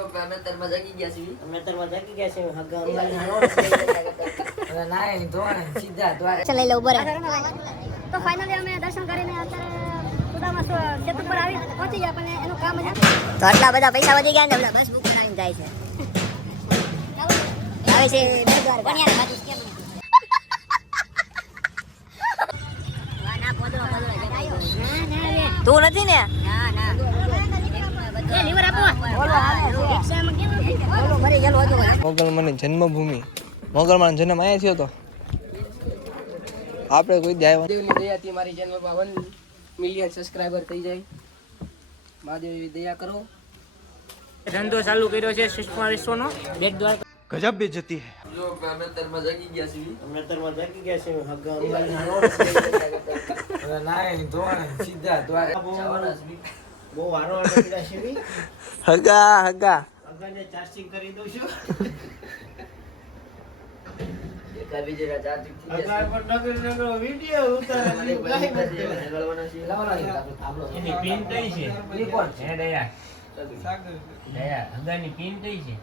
અમે તરમાં જાગી ગયા છીએ હગા ના ધોણ સીધા દ્વારા ચલે લે ઉભો રહે તો ફાઇનલી અમે દર્શન કરીને અત્યારે સુદામા સેતુ પર આવી પહોંચી ગયા પણ એનું કામ છે તો આટલા બધા પૈસા વધી ગયા ને હમણાં બસ બુક કરાવીને જાય છે આવે છે દરબાર બનિયા બાજુ કેમ તું નથી ને મોગલમાની જન્મભૂમિ મોગલમાનો જન્મ અહીંયા થયો તો આપણે કોઈ મહાદેવની દયાથી મારી ચેનલમાં 1 મિલિયન સબસ્ક્રાઇબર થઈ જાય મહાદેવની દયા કરો ધંધો ચાલુ કર્યો છે સુષ્મા વિશ્વનો બેટ દ્વારા ગજબ બેજતી હે જો અમે તરમાં જાગી ગયા છીએ હગા ના ધોણ સીધા દ્વારા બહુ વારો પીડા છે હગા અગાને ચાર્જિંગ કરી દઉં છું એકા બીજેના ચાર્જિંગ થઈ અગા પર નગર વિડિયો ઉતારે એની પિન કઈ છે કોણ છે દયા દયા અગાની પિન કઈ છે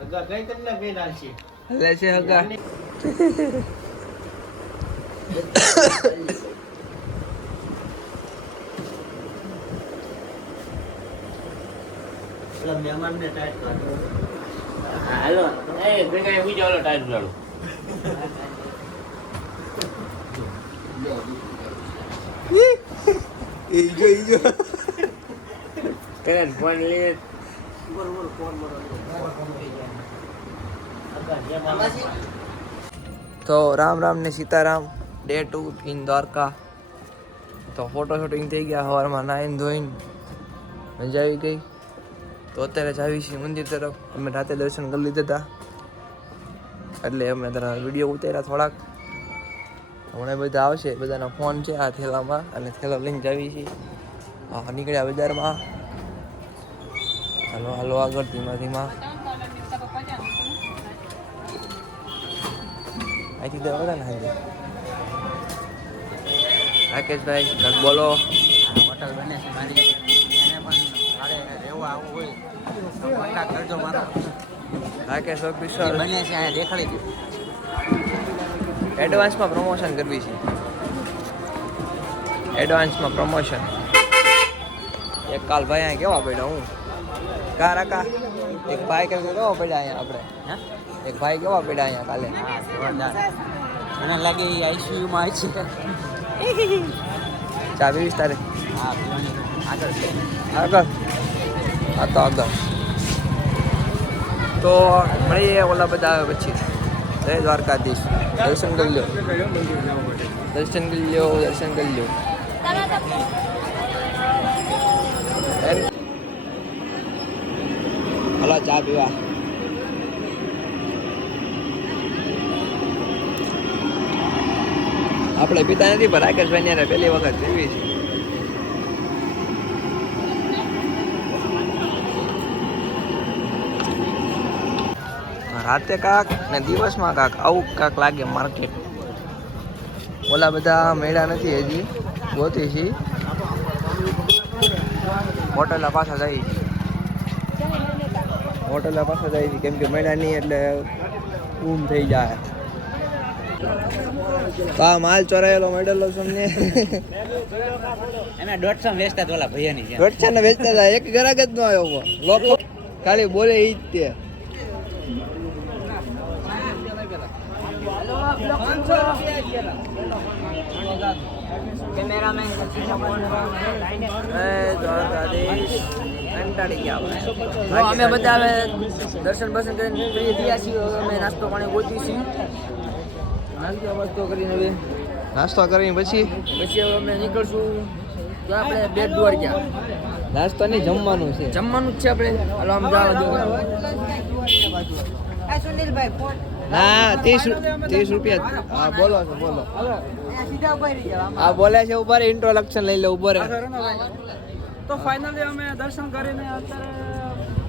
અગા કઈ તમને પિન આલશે લે છે હગા મહેમાન ને ટાઈટ કરો હાલો એ ભેગા બીજો હાલો ટાઈટ લાડો ઈજો પેલા ફોન લે તો રામ રામ ને સીતારામ ડે 2 ઇન દ્વારકા તો ફોટો શૂટિંગ થઈ ગયા સવારમાં નાઈન ધોઈને મજા આવી ગઈ તો અત્યારે જ આવી છીએ મંદિર તરફ અમે રાતે દર્શન કરી લીધા હતા એટલે અમે તારા વિડીયો ઉતાર્યા થોડાક હમણાં બધા આવશે બધાના ફોન છે આ થેલામાં અને થેલો લઈને જ આવી છીએ હા નીકળ્યા બજારમાં હાલો હાલો આગળ ધીમા ધીમા અહીંથી દેવા ને હાજર રાકેશભાઈ કાંઈક બોલો હોટલ બને છે મારી એને પણ મારે રહેવા આવવું હોય તો કોન્ટેક્ટ કરજો મારો રાકેશ ઓફિસર બને છે અહીંયા દેખાડી દો એડવાન્સમાં પ્રમોશન કરવી છે એડવાન્સમાં પ્રમોશન એક કાલ ભાઈ અહીંયા કેવા પડ્યા હું કા રાકા એક ભાઈ કેવા પડ્યા અહીંયા આપણે એક ભાઈ કેવા પડ્યા અહીંયા કાલે હા જોરદાર મને લાગે એ આઈસીયુમાં છે ચા પીવીશ તારે હા પીવાની આગળ છે આગળ હા તો આગળ તો મળીએ ઓલા બધા આવે પછી જય દ્વારકાધીશ દર્શન કરી લો દર્શન કરી લો દર્શન કરી લો હલો ચા પીવા આપણે પીતા નથી પણ રાકેશભાઈ ને પહેલી વખત પીવી છે રાતે કાક ને દિવસમાં કાક આવું કાક લાગે માર્કેટ ઓલા બધા મેળા નથી હજી ગોતી છે હોટેલા પાછા જાય છે હોટેલા પાછા જાય છે કેમ કે મેળા નહીં એટલે ઊમ થઈ જાય તો આ માલ ચોરાયેલો મેળેલો તમને એના 150 વેચતા તો ઓલા ભૈયાની છે 150 ને વેચતા હતા એક ગ્રાહક જ ન આવ્યો લોકો ખાલી બોલે ઈ જ તે અમે બધા હવે દર્શન બર્શન કરીને ફ્રી થયા છીએ અમે નાસ્તો પાણી ગોતી છીએ નાસ્તો કરીને હવે નાસ્તો કરીને પછી હવે અમે નીકળશું તો આપણે બેટ દ્વારકા નાસ્તો નહીં જમવાનું છે જમવાનું જ છે આપણે હાલો આમ જવા દો ના 30 રૂપિયા હા બોલો છો બોલો હા બોલે છે ઉભા રે ઇન્ટ્રોડક્શન લઈ લે ઉભો રે તો ફાઇનલી અમે દર્શન કરીને અત્યારે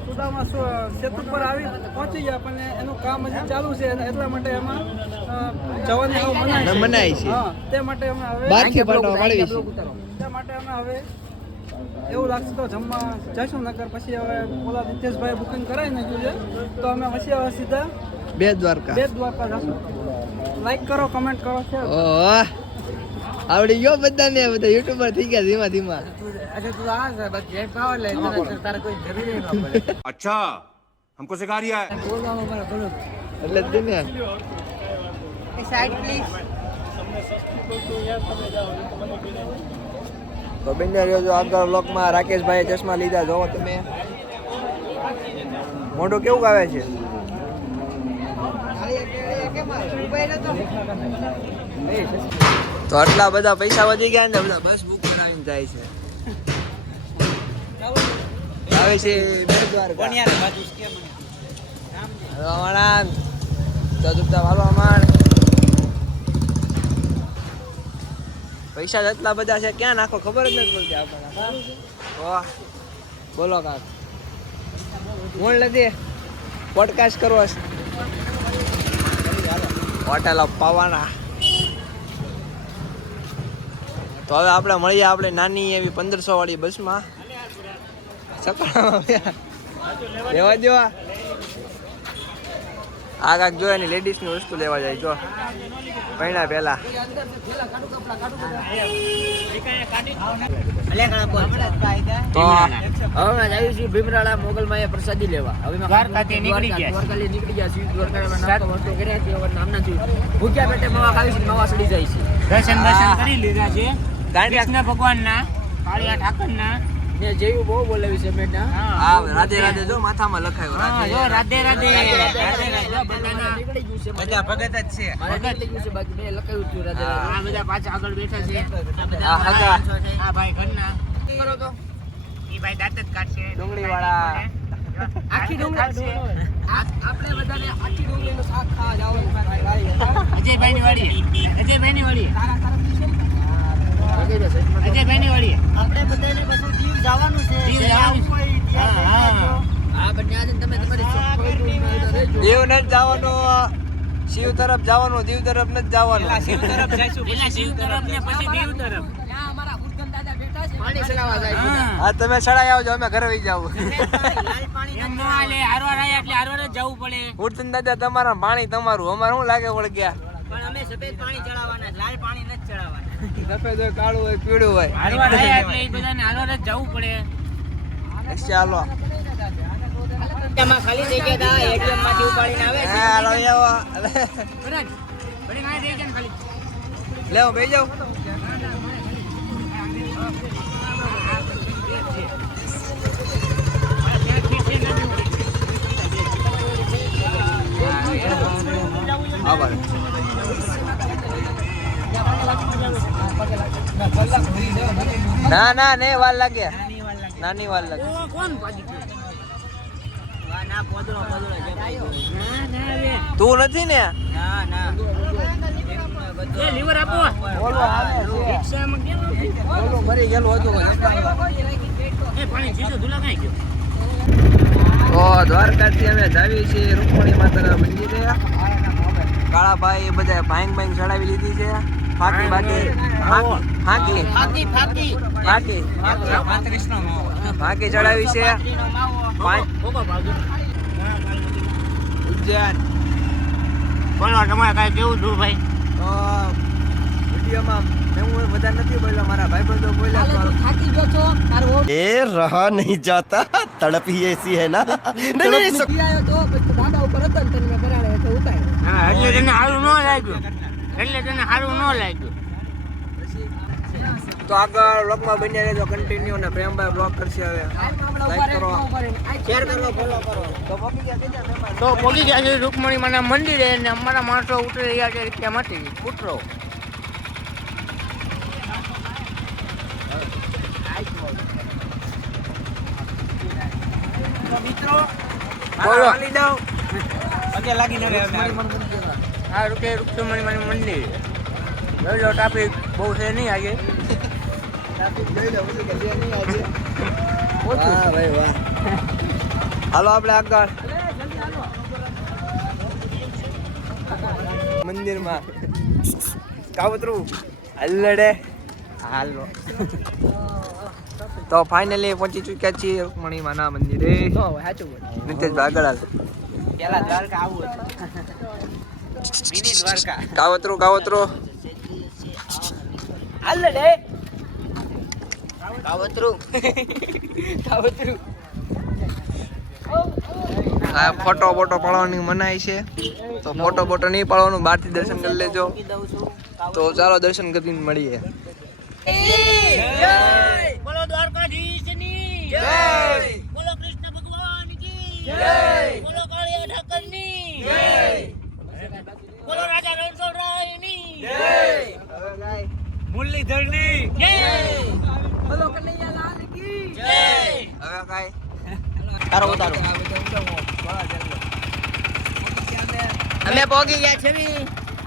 સુદામા સેતુ પર આવી પહોંચી ગયા પણ એનું કામ હજી ચાલુ છે એટલા માટે એમાં જવાની મનાઈ છે તે માટે અમે હવે બહારથી પાટો પાડવી છે તે માટે અમે હવે એવું લાગશે તો જમવા જઈશું, નકર પછી હવે ઓલા રીતેશભાઈ બુકિંગ કરાવી નાખ્યું છે, તો અમે પછી હવે સીધા બેટ દ્વારકા. બેટ દ્વારકા જશું. લાઈક કરો, કમેન્ટ કરો, શેર. ઓહ આવડી ગયો બધાને, બધા યુટ્યુબર થઈ ગયા ધીમા ધીમા. अच्छा हमको सिखा रिया है એટલે જ ને. તો બેન રહ્યો જો આગળ બ્લોકમાં રાકેશભાઈએ ચશ્મા લીધા, જોવો તમે મોઢું કેવું આવે છે. તો આટલા બધા પૈસા વધી ગયા ને બધા બસ બુક કરાવીને જાય છે. આવે છે બેટ દ્વારકા. હલો વણાંક તો દુપતા વાળવા માંડ. પૈસા એટલા બધા છે, ક્યાં નાખો ખબર જ નથી પડતી આપણને. વાહ બોલો કાક મોડ નથી પોડકાસ્ટ કરવો છે. હોટેલ ઓફ પાવાના. તો હવે આપણે મળીએ આપણે નાની એવી 1500 વાળી બસમાં સકાળમાં લેવા દેવા. આ કાક જો એની લેડીઝની વસ્તુ લેવા જાય જો પૈણા પહેલા. તો હવે આવી છું ભીમરાળા મોગલમાં પ્રસાદી લેવા. હવે નીકળી ગયા છીએ. દ્વારકામાં નાસ્તો વાસ્તો કર્યા છે. હવે નામના છું ભૂખ્યા પેટે માવા ખાવી છે, માવા સડી જાય છે. દર્શન કરી લીધા છે દાંડિયા કૃષ્ણ ભગવાનના, કાળિયા ઠાકરના. મેં જેવું બહુ બોલાવી છે બેટા. હા રાધે રાધે જો માથામાં લખાયું રાધે. રાધે રાધે. બધાના નીકળી ગયું છે. બધા ભગત જ છે. મારે નીકળી ગયું છે, બાકી મેં લખાયું હતું રાધે રાધે. આ બધા પાછા આગળ બેઠા છે. આ હગા આ ભાઈ ઘરના કરો તો ઈ ભાઈ દાંત જ કાઢશે. ડુંગળી વાળા. આખી ડુંગળી આપણે બધાને આખી ડુંગળીનું શાક ખાવા જવાનું. અજયભાઈની વાડી, અજયભાઈની વાડી, અજયભાઈની વાડી. આપણે બધાને બધું દીવ જવાનું છે. દીવ જવાનું છે. હા, હા. આ બંને આજે તમે તમારી દીવ નથી જવાનું, શિવ તરફ જવાનું, દીવ તરફ નથી જવાનું. પેલા શિવ તરફ ને પછી દીવ તરફ. અમારા ઉર્ગમ દાદા બેઠા છે, પાણી ચડાવવા જાય છે. હા તમે ચડાઈ આવજો, અમે ઘરે વહી જાવ. એમ નો હાલે, હારવાર આયા એટલે હારવાર જ જવું પડે. ઉડતન દાદા તમારા પાણી તમારું, અમારે શું લાગે વળ ગયા. પણ અમે સફેદ પાણી ચડાવવાના, લાલ પાણી નથી ચડાવવાના. સફેદ હોય, કાળું હોય, પીળું હોય. હારવાર આયા એટલે ઈ બધાને હારવાર જ જવું પડે. ચાલો એમાં ખાલી થઈ ગયા હતા, એટીએમ માંથી ઉપાડીને આવે છે. હાલો આવો. બરાબર. બડી ગાય દે કેમ ખાલી. લેવો બેસી જાવ. આભાર. ના ના ને વાર લાગે, નાની વાર લાગે. કોણ પાજી ગયું? ના પોદળો જે ભાઈ. ના ના વે. તું નથી ને? ના ના એ લીવર આપો. બોલો આવે છે. રિક્ષામાં કેમ? બોલો ભરી ગયેલું હતું. એ પાણી શીશો ધુલા કાઈ ગયો. તો દ્વારકાથી અમે જાવી છીએ રૂકમણી માતાના મંદિરે. કાળાભાઈ એ બધા ભાંગ ભાંગ ચડાવી લીધી છે. ફાકી બાકી ફાકી ફાકી ફાકી ફાકી ફાકી ચડાવી છે. કોકો ભાગો. ઉજ્જૈન બોલો તમારે કાઈ કેવું છું ભાઈ? તો વિડીયોમાં હું બધા નથી બોલ્યો, મારા ભાઈબંધો બોલ્યા. થાકી ગયો છો તારો ए रहा नहीं जाता तड़प ही ऐसी है ना नहीं આવ્યો તો પછી દાદા ઉપર હતો ને તને મેં બરાડે એટલે ઉતાર્યો. હા, એટલે તને સારું ન લાગ્યું. એટલે તને સારું ન લાગ્યું. તો આગળ બ્લોગમાં બન્યા રહેજો કન્ટિન્યુ, અને પ્રેમભાઈ બ્લોગ કરશે હવે. લાઈક કરો, શેર કરો, ફોલો કરો. તો પહોંચી ગયા કેટલા ફેમસ. તો પહોંચી ગયા છે રૂકમણી માના મંદિરે અને અમારા માણસો ઉતરી રહ્યા છે રિક્ષામાંથી. ઉતરો. મિત્રો બોલો. પગે લાગીને આ રૂકમણી માનું મંદિર. જોઈ લો ટ્રાફિક બહુ છે નહીં આજે. વાહ ભાઈ વાહ. હાલો આપણે આગળ મંદિરમાં કાવતરું હલ્લડે. હાલો તો ફાઇનલી પહોંચી ચૂક્યા છીએ રૂકમણી માના મંદિરે. સાચું બોલ. નીતેશભાઈ આગળ હાલ. પેલા દ્વારકા આવું મિની દ્વારકા કાવતરો હાલ ડે કાવતરું આ ફોટો પાડવાની મનાઈ છે, તો ફોટો નહીં પાડવાનું, બહારથી દર્શન કરી લેજો. તો ચાલો દર્શન કરીને મળીએ. બોલો દ્વારકાધીશની જય, બોલો કૃષ્ણ ભગવાન કી જય, બોલો કાળિયા ઠાકરની જય, બોલો રાજા રણછોડરાયની જય, મુરલીધરની જય, બોલો કનૈયાલાલ કી જય. હવે કાઈ તારો અમે પહોંચી ગયા છે.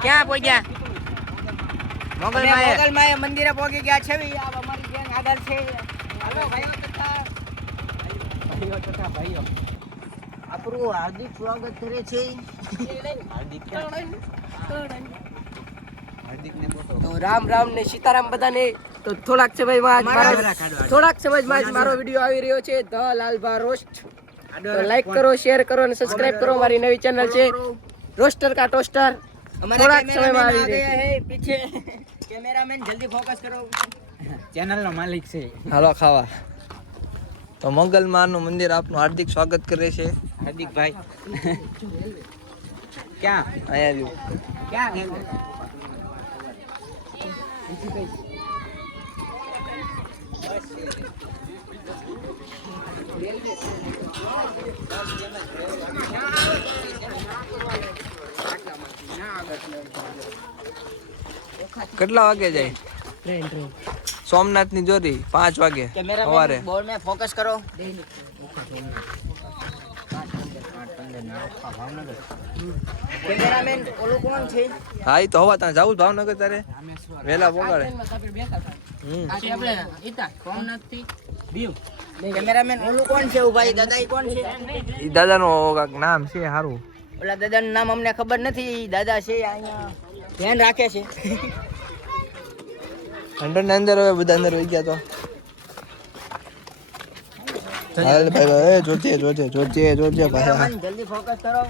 ક્યાં પહોંચ્યા? મોગલમાએ મંદિરે પહોંચી ગયા છે. આ અમારી ગેંગ આગળ છે. હાલો ભાઈઓ તથા ભાઈઓ આપણું હાર્દિક સ્વાગત કરે છે. તો રામ ને સીતારામ બધાને. તો થોડાક સમયમાં મારો વિડીયો આવી રહ્યો છે, ધ લાલભા રોસ્ટ. તો લાઈક કરો, શેર કરો અને સબસ્ક્રાઇબ કરો. મારી નવી ચેનલ છે રોસ્ટર કા ટોસ્ટર. થોડાક સમયમાં આવી રહી છે. પીછે કેમેરામેન જલ્દી ફોકસ કરો. ચેનલ નો માલિક છે. હાલો ખાવા. તો મંગલમાનું મંદિર આપનું હાર્દિક સ્વાગત કરે છે. હાર્દિકભાઈ ક્યાં અહીંયા ક્યાં કેટલા વાગે જાય? સોમનાથ ની જોરી 5 વાગે સવારે. બોર્ડ में फोकस करो. કેમેરામેન ઓલો કોણ છે? હા ઈ તો હવા ત્યાં જાવું ભાવનગર તારે વેલા પોગાડે. કેમેરામેન ઓલું કોણ છે? ભાઈ દાદા ઈ કોણ છે? ઈ દાદાનો કાક નામ છે હારું. ઓલા દાદાનું નામ અમને ખબર નથી. દાદા છે અહીંયા ધ્યાન રાખે છે. અંદર હવે બધા અંદર વહી ગયા. તો હાલ ભાઈ જોજે ભાઈ. કેમેરામેન જલ્દી ફોકસ કરો.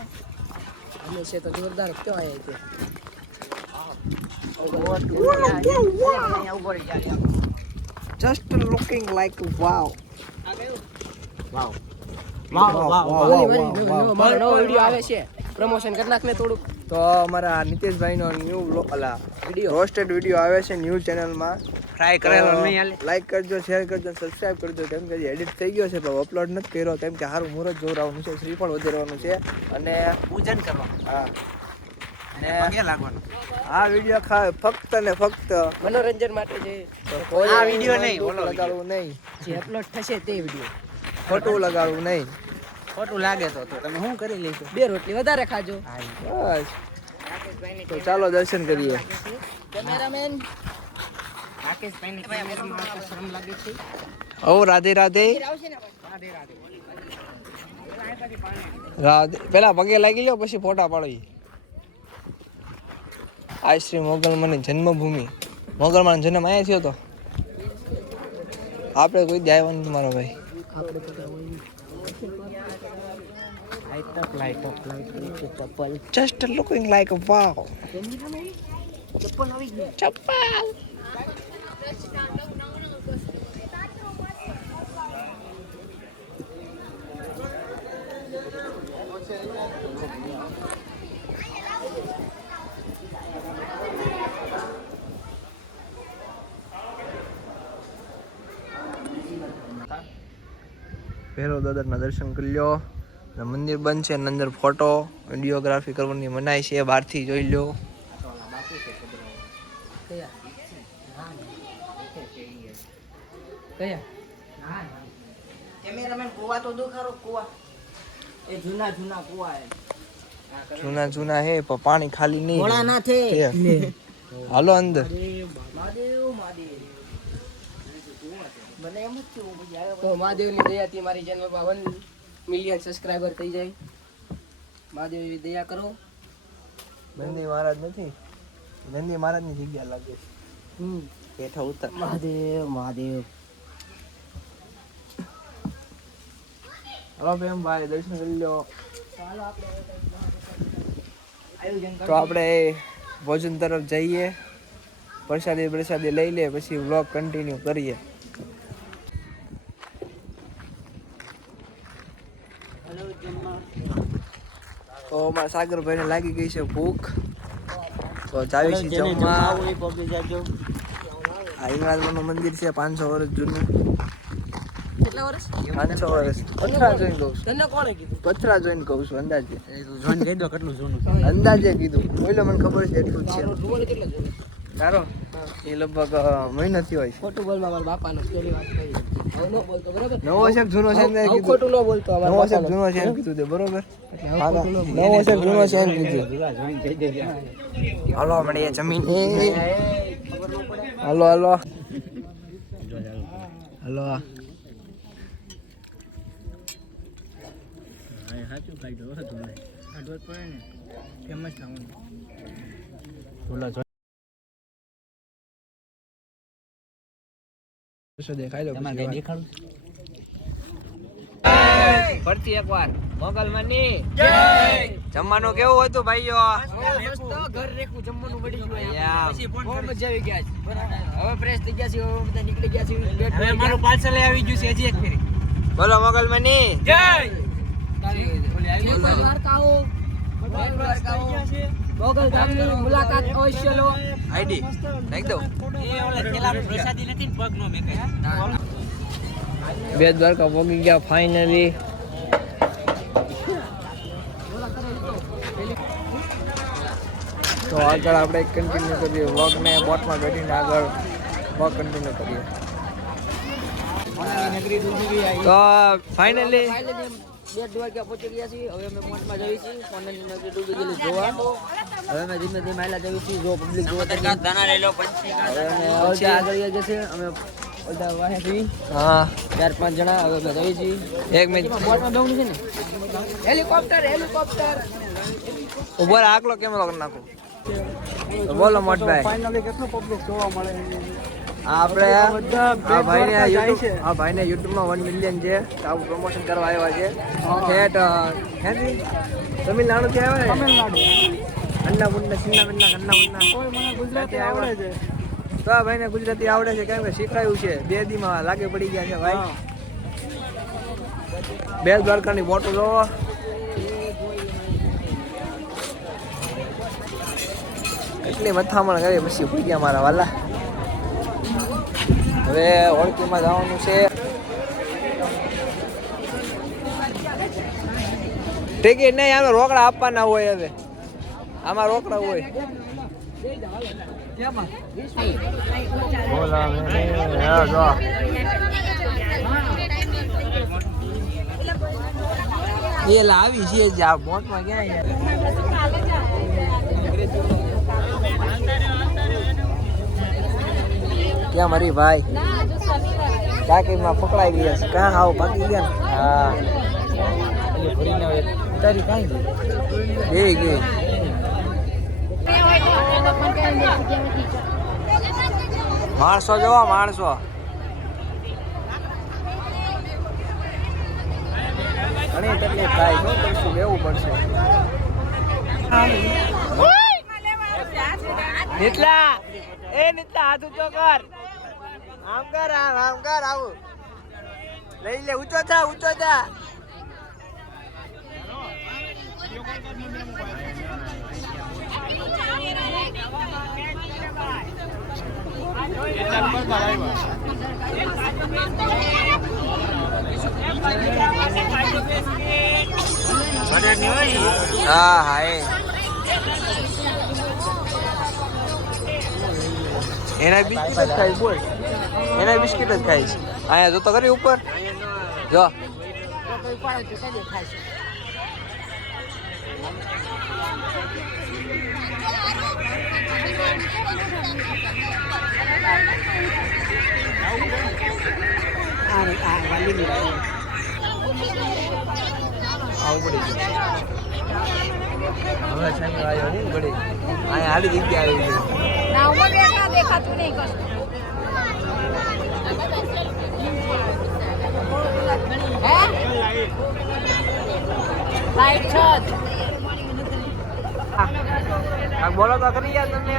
અમે છે તો જોરદાર ક્યાં આયા છે? જસ્ટ લુકિંગ લાઈક વાવ. નવો વિડિયો આવે છે. પ્રમોશન કરી નાખ ને થોડુંક. તો અમારા નીતેશભાઈનો ન્યૂ રોસ્ટેડ વિડીયો આવે છે ન્યૂ ચેનલમાં. ટ્રાય કરેલો નહીં હાલે. લાઈક કરજો, શેર કરજો, સબસ્ક્રાઇબ કરજો. કેમ કે એડિટ થઈ ગયો છે પણ અપલોડ નથી કર્યો, કેમ કે સારું મુહૂર્ત જોરાવાનું છે, શ્રીફળ વધારવાનું છે અને પૂજન કરવા. હા અને પગે લાગવાનું. આ વિડીયો ફક્ત ને ફક્ત મનોરંજન માટે છે. કોઈ આ વિડીયો નહીં, ઓલો લગાડવું નહીં, જે અપલોડ થશે તે વિડીયો. ખોટું લગાડવું નહીં. ખોટું લાગે તો તમે શું કરી લેશો? 2 રોટલી વધારે ખાજો. બસ. તો ચાલો દર્શન કરીએ. કેમેરામેન રાકેશભાઈને કેમેરામાં શરમ લાગે છે. ઓ રાધે રાધે. પેલા પગે લાગી લ્યો પછી ફોટા પાડવી. આ શ્રી મોગલમાની જન્મભૂમિ. મોગલમાનો જન્મ અહીંયા થયો તો. આપણે કોઈ દેવાનું નથી મારો ભાઈ. ચપ્પલ Just looking like a wow. ચપ્પલ આવી ગઈ. ચપ્પલ. ભેરો દાદાના દર્શન કરી લ્યો. મંદિર બંધ છે, અંદર ફોટો વિડીયોગ્રાફી કરવાની મનાઈ છે, બહારથી જોઈ લો. કેમેરામેન કુવા તો દુખારો કુવા. એ જૂના કુવા હે. જૂના હે પણ પાણી ખાલી નહીં. ઘોડા ના થે. હાલો અંદર. મને એમ જ થયું તો મહાદેવની દયાથી મારી ચેનલમાં 1 મિલિયન સબસ્ક્રાઇબર થઈ જાય. મહાદેવની દયા કરો. નંદી મહારાજ નથી, નંદી મહારાજની જગ્યા લાગે. બેઠા ઉતર. મહાદેવ હલો બેમ ભાઈ દર્શન કરી લો. તો આપણે ભોજન તરફ જઈએ, પ્રસાદી લઈ લે, પછી વ્લોગ કન્ટિન્યુ કરીએ. તો અમારા સાગરભાઈને લાગી ગઈ છે ભૂખ, તો જાવી છે જમવા. આ હિંગળાજમાનું મંદિર છે 500 વર્ષ જૂનું. કેટલા વર્ષ? 500 વર્ષ. પથરા જોઈને કહું છું. તને કોણે કીધું? પથરા જોઈને કહું છું, અંદાજે. જોઈને કહી દો કેટલું જૂનું. અંદાજે કીધું. બોલો મને ખબર છે એટલું જ છે. ડુંગળી કેટલા જોડે? તારો એ લગભગ મહિનાથી હોય છે. ખોટું બોલ મારા બાપાનો સ્ટોરી વાત કરી. હવે નો બોલતો બરાબર? નવો છે કે જૂનો છે એમ હવે કીધું. ખોટું નો બોલતો નવો અમારા છે કે બાપાનો. જૂનો છે એમ કીધું તે બરોબર. હા, ખોટું નો બોલ. નવો છે કે જૂનો છે એમ કીધું. હાલો મળીએ જમીન. હાલો હાલો હાલો. સાચું કાઢ્યો હતું કાઢવો જ પડે ને, ફેમસ થવાનું. દેખાય લો તમારે કઈ દેખાડું? ફરતી એકવાર મોગલમાની જય. જમવાનું કેવું હતું ભાઈઓ? મસ્ત ઘર રેખું જમવાનું મળી ગયું યા. પછી બહુ મજા આવી ગયા છે. હવે ફ્રેશ થઈ ગયા છે, હવે બધા નીકળી ગયા છે. બેટ હવે મારું પાર્સલ આવી ગયું છે હજી એક ફેરી. બોલો મોગલમાની જય. દ્વારકાઓ મોગલ ગામની મુલાકાત અવશ્ય લો. આઈડી નાખ દો. પ્રસાદી નથી ને પગ નો મેકાય. બે દ્વારકા પહોંચી ગયા ફાઇનલી. તો આગળ આપણે કન્ટિન્યુ કરીએ વ્લોગને, બોટમાં બેઠીને આગળ વ્લોગ કન્ટિન્યુ કરીએ. તો ફાઇનલી બે દ્વારકા પહોંચી ગયા છીએ. હવે અમે મોટમાં જઈએ છીએ. સોનાની નગરી ડૂબી ગયેલી જોવા. હવે અમે ધીમે ધીમે હાલ્યા જઈએ છીએ. જો પબ્લિક જોવા હવે અમે આગળ જશે. અમે બધા વાહે છીએ હા 4-5 જણા. હવે અમે જઈએ છીએ. એક મિનિટ બોટમાં બેવું છે ને હેલિકોપ્ટર ઉપર આગલો કેમેરો કરી નાખો. તો બોલો મોટભાઈ. ફાઇનલી કેટલું પબ્લિક જોવા મળે. આપણે બધા આ ભાઈને યુટ્યુબમાં 1 મિલિયન છે. તો આવું પ્રમોશન કરવા આવ્યા છે. ઠેઠ ક્યાંથી? તમિલનાડુથી આવ્યા ને? અન્નાપૂર્ણા ચિન્નાપન્ના કન્નાપન્ના. કોઈ મને ગુજરાતી આવડે છે. તો આ ભાઈને ગુજરાતી આવડે છે, કેમ કે શીખવાયું છે. 2 દીમાં લાગે પડી ગયા છે ભાઈ. બેલ દ્વારકાની બોટો જોવો. એટલી મથામણ કરી પછી ભૂગ્યા મારા વાલા. હવે ઓળખીમાં જવાનું છે. ટિકિટ નહીં, આમાં રોકડા આપવાના હોય. હવે આમાં રોકડા હોય. એ લાવી છે જ આ બોટમાં ક્યાં ક્યાં મારી ભાઈ ટાંકીમાં પકડાઈ ગયા છે. ક્યાં આવો પાકી ગયા ને? હા તારી કાંઈ ગઈ. માણસો જોવા માણસો. ઘણી તકલીફ થાય. શું કરશું? લેવું પડશે. નીતલા હાથ ઊંચો કર. આમ કર, આમ કર. આવું લઈ લે. ઊંચો થા. હા હા એના બિસ્કિટ જ ખાઈશ. બોલ એના બિસ્કિટ જ ખાઈશ. અહીંયા જો તો કરી ઉપર જો. આવું પડી ગયું. હવે છે આવ્યો નહીં પડી. અહીંયા હાલી જગ્યા આવી ગઈ. દેખાતું નહીં કશું. હે બોલો તો કરી યાર તમે.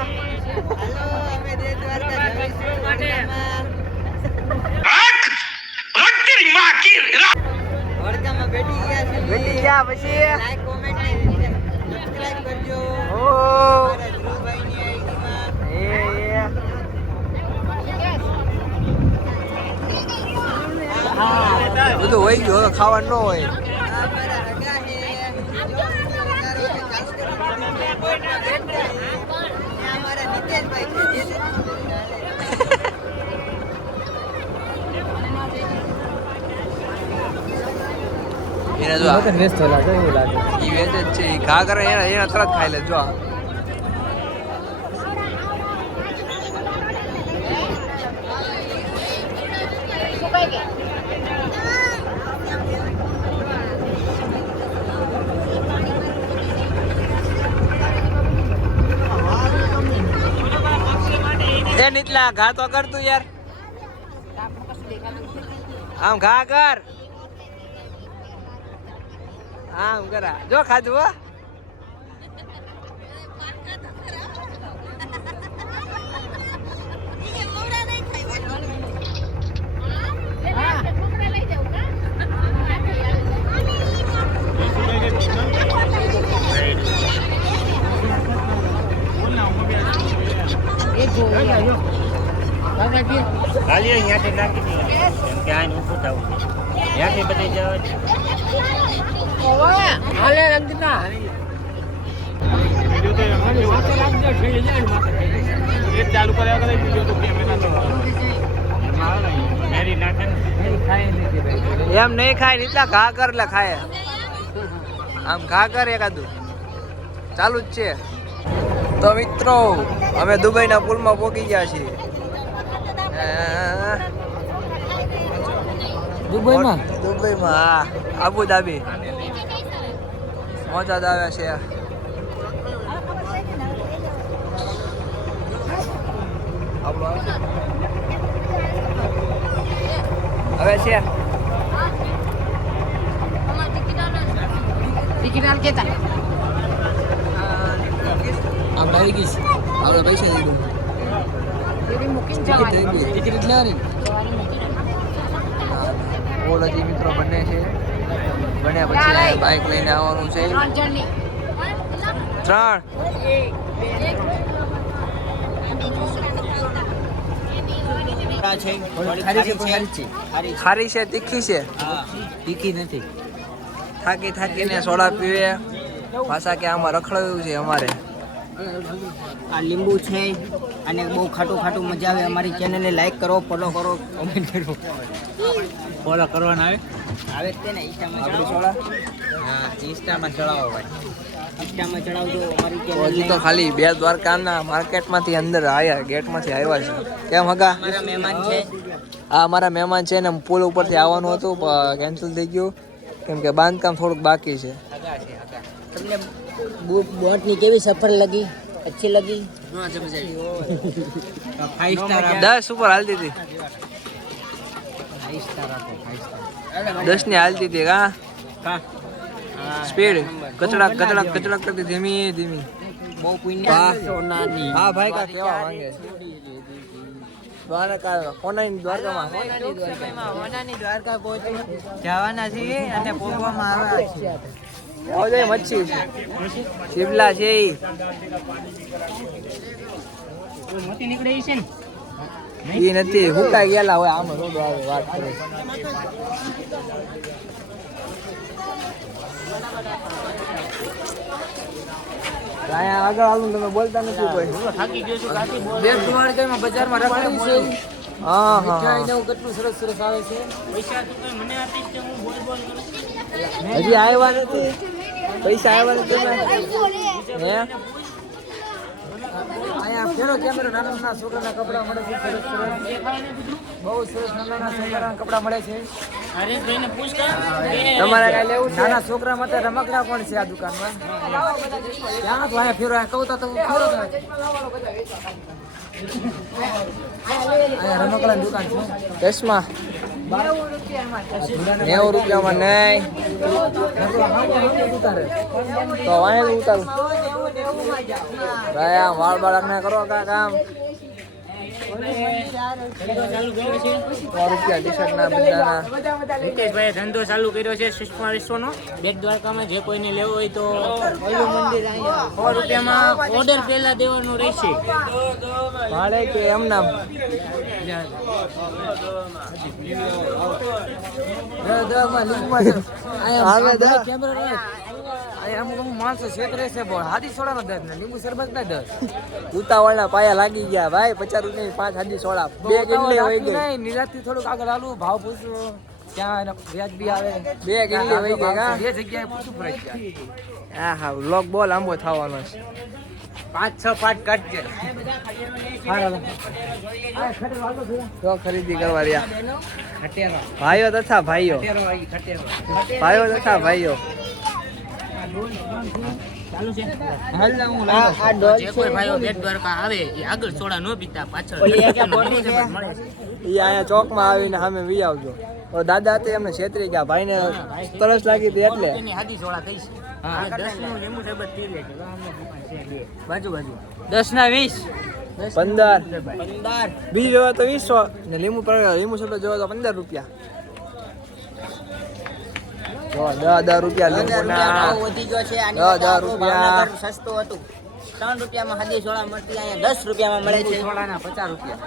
બેટી ગયા પછી ઓ બધું હોય ગયું હવે ખાવાનું ન હોય. એને જો ઈ વેચ જ છે ઈ ઘા કરે એના તરત ખાઈ લે જો. એ નીતલા ઘા તો કર તું યાર. આમ ઘા કર. આમ કરા જો ખાધું હો. ખાલી અહીંયાથી નાખી દો કેમ કે આને ઊભું થવું ત્યાંથી બધી જવા ચાલુ કર્યા કરે બીજો તો મેરી નાખે એમ નહીં ખાય નીતલા ઘા કર એટલે ખાય. આમ ઘા કર એકાદું ચાલુ જ છે. તો મિત્રો અમે દુબઈના પુલમાં પહોંચી ગયા છીએ. દુબઈમાં હા આબુધાબી મોજા આવે છે. હવે છે ટિકિટ આલ કેતા આમ આવી ગઈ આપણે પૈસા દઈ દઉં ટિકિટ લેવાની. ઓલાજી મિત્રો બને છે બન્યા પછી બાઇક લઈને આવવાનું છે. 3 ખારી છે તીખી છે તીખી નથી. થાકીને સોડા પીવે પાછા કે આમાં રખડાવ્યું છે અમારે. આ લીંબુ છે અને બહુ ખાટું મજા આવે. અમારી ચેનલને લાઈક કરો, ફોલો કરો, કમેન્ટ કરો. ફોલો કરવાના આવે જ તે ને ઇન્સ્ટામાં આપણી સોડા હા ઇન્સ્ટામાં ચડાવો ભાઈ. ઇન્સ્ટામાં ચડાવજો અમારી હજી ચેનલ. તો ખાલી બે દ્વારકાના માર્કેટમાંથી અંદર આવ્યા ગેટમાંથી આવ્યા છે. કેમ હગા અમારા મહેમાન છે. આ અમારા મહેમાન છે ને પુલ ઉપરથી આવવાનું હતું પણ કેન્સલ થઈ ગયું કેમ કે બાંધકામ થોડુંક બાકી છે. તમને બોટની કેવી સફર લગી? अच्छी लगी? 5 स्टार 10 ઉપર હાલતી હતી. 10 ની હાલતી હતી કા સ્પીડ કચડા કરતી ધીમી. બહુ પુણ્ય સોનાની. હા ભાઈ કા કેવા માંગે દ્વારકા ઓનલાઈન દ્વારકામાં દ્વારકા પહોંચી જવાના છીએ અને પહોંચવામાં આવ્યા છે. આવજે મચ્છી છે શિવલા છે મોટી નીકળી છે ને એ નથી હુકાઈ ગયેલા હોય આમાં રોડો આવે વાત કરે. અહીંયા આગળ આવું તમે બોલતા નથી કોઈ. બે દ્વારકામાં બજારમાં રખડ્યું છે. હા મીઠાઈ ને એવું કેટલું સરસ આવે છે. હજી આવ્યા નથી પૈસા આવ્યા નથી હે. અહીંયા ફેરો કેમેરો નાના છોકરાના કપડા મળે છે. સરસ બહુ સરસ નાના છોકરાના કપડા મળે છે. તમારે કાંઈ લેવું છે? નાના છોકરા માટે રમકડા પણ છે આ દુકાનમાં. ત્યાં તો અહીંયા ફેરો કહું તો ફેરો અહીંયા રમકડાની દુકાન છે. ચશ્મા 90 રૂપિયામાં નહીં તો વાંહે ઉતારું ભાઈ આમ વાળ બાળક ના કરો કામ 100 રૂપિયા ટી શર્ટ ના બધાના મુકેશભાઈ ધંધો ચાલુ કર્યો છે સુષ્મા વિશ્વનો બેટ દ્વારકામાં જે કોઈને લેવો હોય તો 100 રૂપિયામાં ઓર્ડર પહેલા દેવાનું રહેશે ભાડે કે એમ નામ ઉતાવળના પાયા લાગી ગયા ભાઈ 50 રૂપિયા 5 હાદી સોડા 2 કેટલી હોય ગઈ નિરાશથી થોડુંક આગળ હાલું ભાવ પૂછું ત્યાં વ્યાજબી આવે 2 કેટલી હોય ગઈ કા બે જગ્યાએ પૂછું ફરજ હા હા વ્લોગ બહુ લાંબો થવાનો છે 5-6 પાટ કાઢજે તો ખરીદી કરવા રહ્યા ભાઈઓ તથા ભાઈઓ જે કોઈ ભાઈઓ બેટ દ્વારકા આવે એ આગળ સોડા ન પીતા પાછળ ઈ અહીંયા ચોકમાં આવીને સામે વી આવજો તો દાદા તે એમને છેતરી ગયા ભાઈને તરસ લાગી હતી એટલે એની હાદી સોડા થઈ છે 10 નું લીંબુ શરબત પી લે બાજુ 10 ના 20 15 બીજ જોવા તો 20 ને લીંબુ શરબત જોવા તો 15 રૂપિયા જો 10 રૂપિયા લીંબુના વધી ગયો છે 10 રૂપિયા સસ્તું હતું 3 રૂપિયામાં હાદી સોડા મળતી અહીંયા 10 રૂપિયામાં મળે છે સોડાના 50 રૂપિયા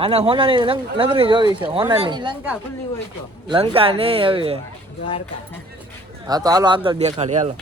આને હોનાની નગરી જોવી છે હોનાની લંકા ખુલ્લી હોય તો લંકા નહીં હવે હા તો હાલો આગળ દેખાડી હાલો